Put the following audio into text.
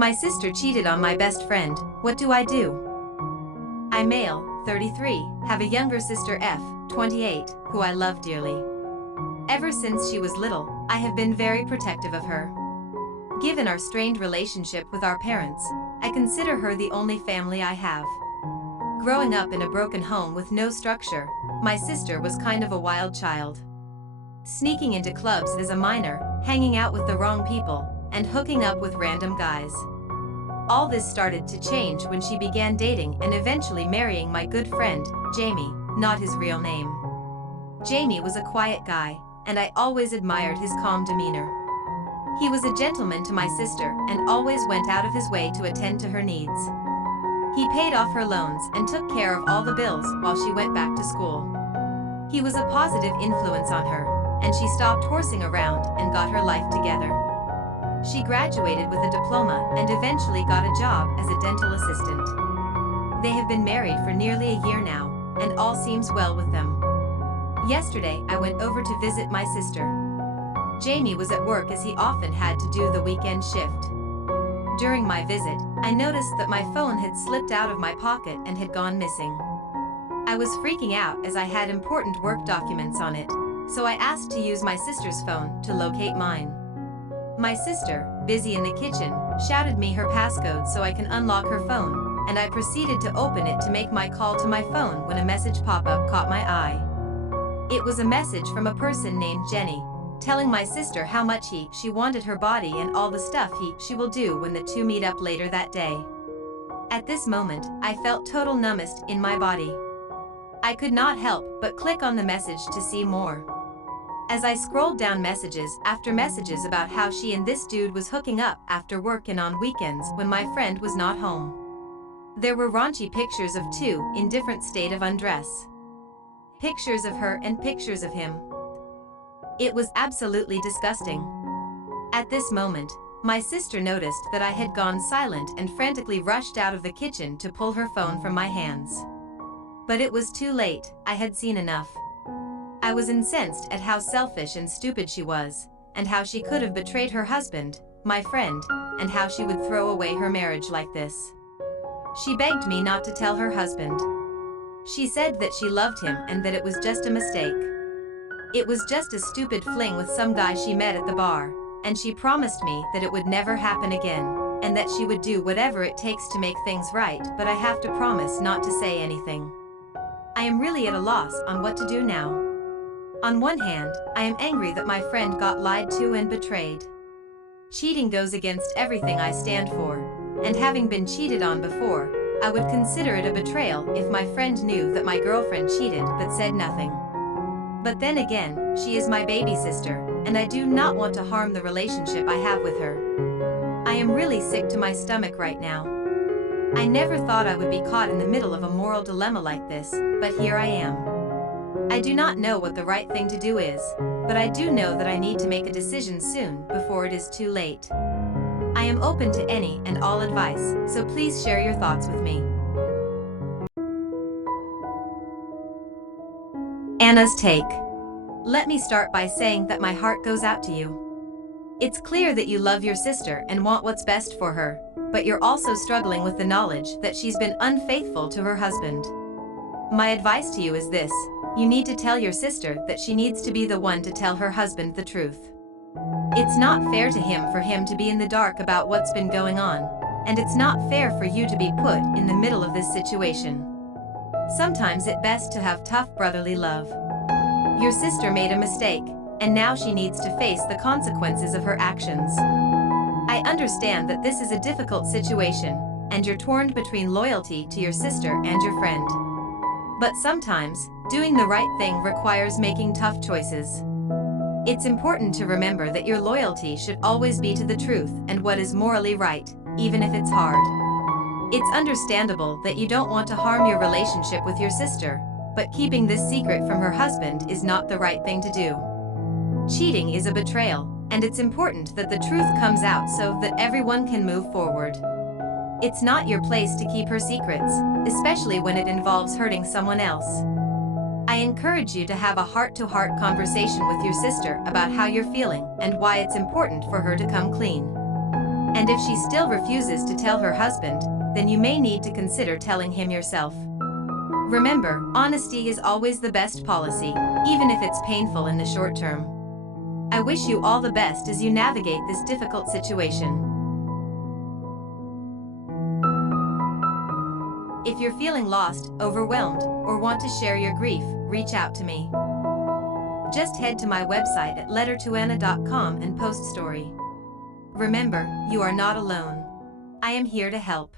My sister cheated on my best friend. What do I do? I'm male, 33, have a younger sister F, 28, who I love dearly. Ever since she was little, I have been very protective of her. Given our strained relationship with our parents, I consider her the only family I have. Growing up in a broken home with no structure, my sister was kind of a wild child. Sneaking into clubs as a minor, hanging out with the wrong people, and hooking up with random guys. All this started to change when she began dating and eventually marrying my good friend, Jamie, not his real name. Jamie was a quiet guy, and I always admired his calm demeanor. He was a gentleman to my sister and always went out of his way to attend to her needs. He paid off her loans and took care of all the bills while she went back to school. He was a positive influence on her, and she stopped horsing around and got her life together. She graduated with a diploma and eventually got a job as a dental assistant. They have been married for nearly a year now, and all seems well with them. Yesterday, I went over to visit my sister. Jamie was at work as he often had to do the weekend shift. During my visit, I noticed that my phone had slipped out of my pocket and had gone missing. I was freaking out as I had important work documents on it, so I asked to use my sister's phone to locate mine. My sister, busy in the kitchen, shouted me her passcode so I can unlock her phone, and I proceeded to open it to make my call to my phone when a message pop-up caught my eye. It was a message from a person named Jenny, telling my sister how much she wanted her body and all the stuff she will do when the two meet up later that day. At this moment, I felt total numbness in my body. I could not help but click on the message to see more. As I scrolled down messages after messages about how she and this dude was hooking up after work and on weekends when my friend was not home. There were raunchy pictures of two in different state of undress. Pictures of her and pictures of him. It was absolutely disgusting. At this moment, my sister noticed that I had gone silent and frantically rushed out of the kitchen to pull her phone from my hands. But it was too late, I had seen enough. I was incensed at how selfish and stupid she was, and how she could have betrayed her husband, my friend, and how she would throw away her marriage like this. She begged me not to tell her husband. She said that she loved him and that it was just a mistake. It was just a stupid fling with some guy she met at the bar, and she promised me that it would never happen again, and that she would do whatever it takes to make things right, but I have to promise not to say anything. I am really at a loss on what to do now. On one hand, I am angry that my friend got lied to and betrayed. Cheating goes against everything I stand for, and having been cheated on before, I would consider it a betrayal if my friend knew that my girlfriend cheated but said nothing. But then again, she is my baby sister, and I do not want to harm the relationship I have with her. I am really sick to my stomach right now. I never thought I would be caught in the middle of a moral dilemma like this, but here I am. I do not know what the right thing to do is, but I do know that I need to make a decision soon before it is too late. I am open to any and all advice, so please share your thoughts with me. Anna's take. Let me start by saying that my heart goes out to you. It's clear that you love your sister and want what's best for her, but you're also struggling with the knowledge that she's been unfaithful to her husband. My advice to you is this: you need to tell your sister that she needs to be the one to tell her husband the truth. It's not fair to him for him to be in the dark about what's been going on, and it's not fair for you to be put in the middle of this situation. Sometimes it's best to have tough brotherly love. Your sister made a mistake, and now she needs to face the consequences of her actions. I understand that this is a difficult situation, and you're torn between loyalty to your sister and your friend. But sometimes, doing the right thing requires making tough choices. It's important to remember that your loyalty should always be to the truth and what is morally right, even if it's hard. It's understandable that you don't want to harm your relationship with your sister, but keeping this secret from her husband is not the right thing to do. Cheating is a betrayal, and it's important that the truth comes out so that everyone can move forward. It's not your place to keep her secrets, especially when it involves hurting someone else. I encourage you to have a heart-to-heart conversation with your sister about how you're feeling and why it's important for her to come clean. And if she still refuses to tell her husband, then you may need to consider telling him yourself. Remember, honesty is always the best policy, even if it's painful in the short term. I wish you all the best as you navigate this difficult situation. If you're feeling lost, overwhelmed, or want to share your grief, reach out to me. Just head to my website at lettertoanna.com and post story. Remember, you are not alone. I am here to help.